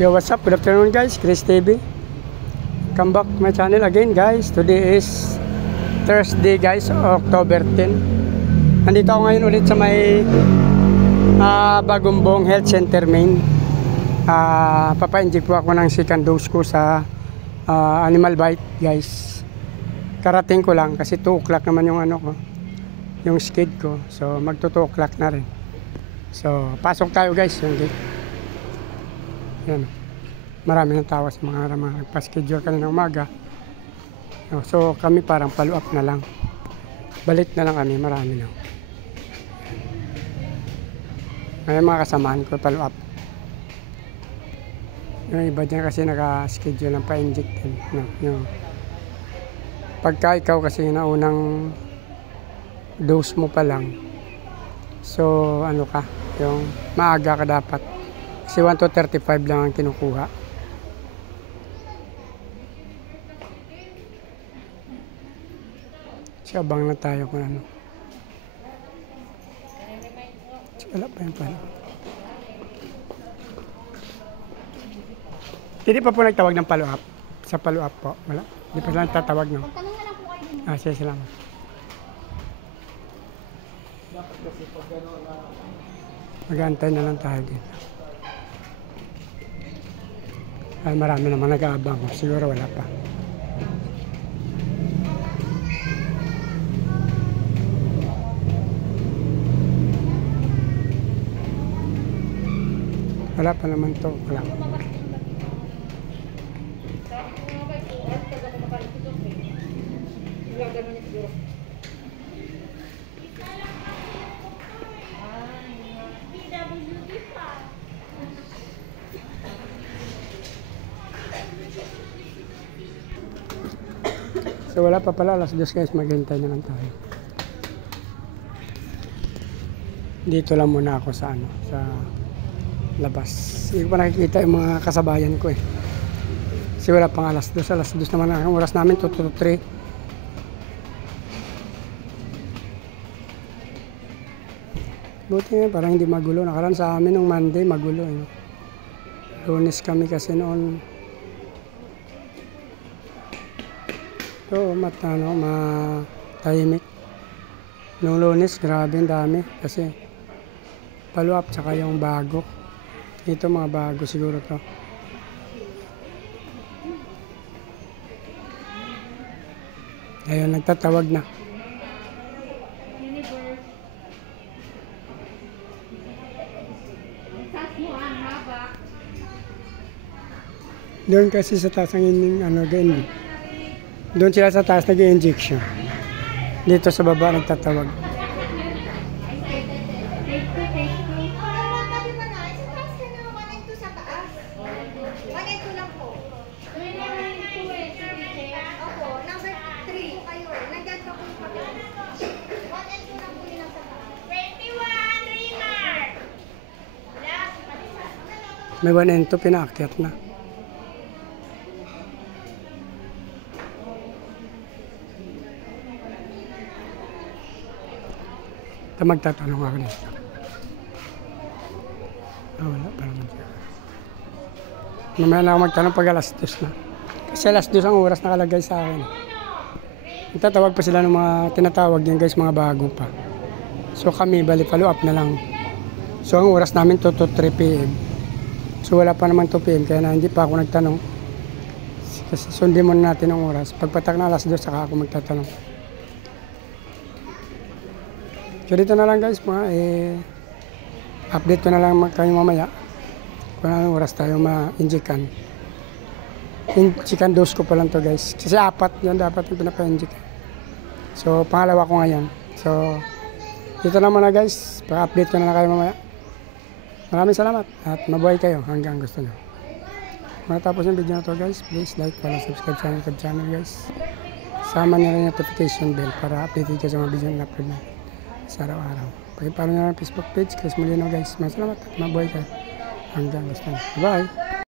Yo, what's up? Good afternoon guys, Chris TV. Come back to my channel again guys. Today is Thursday guys, October 10. Nandito ako ngayon ulit sa may Bagumbong Health Center Main. Papa-inject po ako ng second dose ko sa animal bite guys. Karating ko lang kasi 2 o'clock naman yung ano ko, yung skid ko. So magto 2 o'clock na rin. So pasok tayo guys, yung gate. Yan. Marami ng tao sa mga nagpa-schedule kanina umaga. So kami parang follow up na lang. Balik na lang kami, marami na. May mga kasamaan ko follow up. Yung iba dyan kasi naka-schedule ng pa-inject din. No, yung pagka ikaw kasi naunang dose mo pa lang. So ano ka, yung maaga ka dapat. Kasi 1 to 35 lang ang kinukuha. So abang na tayo kung ano. So, wala pa yung pala. Hindi pa po nagtawag ng follow up. Sa follow up po. Wala. Hindi pa lang tatawag, no? Magtanong na lang po kayo din. Sige, salamat. Mag-aantay na lang tayo dito. Ay, marami naman nag-aabang. Siguro wala pa. Wala pa naman to. Wala. So wala pa pala, alas 2 guys, maghintay na lang tayo. Dito lang muna ako sa ano, sa labas. Hindi ko pa nakikita yung mga kasabayan ko eh. Kasi wala pang alas 2 naman ang oras namin, 2 to 3. Buti nga, parang hindi magulo. Nakaraan sa amin nung Monday, magulo eh. Lunes kami kasi noon. So, matahimik. Nung Lunes, grabe ang dami. Kasi, follow up, tsaka yung bago. Ito mga bago siguro to. Ayun, nagtatawag na. Doon kasi sa taas ng ano, ganyan. Doon sila sa taas nag-i-injection. Dito sa baba nagtatawag. May 1 and 2 pinaakyat na. Magtatanong ako dito. Wala pa naman siya. Mamaya na ako magtanong pag alas 2 na. Kasi alas 2 ang oras nakalagay sa akin. Nagtatawag pa sila ng mga tinatawag yan guys, mga bago pa. So kami, bali follow up na lang. So ang oras namin 2 to 3 PM. So wala pa naman 2 PM, kaya na hindi pa ako nagtanong. Kasi sundin muna natin ang oras. Pagpatak na alas 2, saka ako magtatanong. So dito na lang guys, update ko na lang kayo mamaya kung anong oras tayo ma-injectan. Injectan dose ko pa lang to guys, kasi 4 yan dapat yung pinapa-inject. So pangalawa ko ngayon. So dito na muna guys, pa-update ko na lang kayo mamaya. Maraming salamat at mabuhay kayo hanggang gusto nyo. Matapos yung video na to guys, please like, follow, subscribe sa YouTube channel guys. Sama nyo rin yung notification bell para update kayo sa mga video na upload natin sa araw-araw. Pag-follow nyo ng Facebook page, Chris Molino guys. Maraming salamat at mabuhay kayo hanggang gusto nyo. Bye!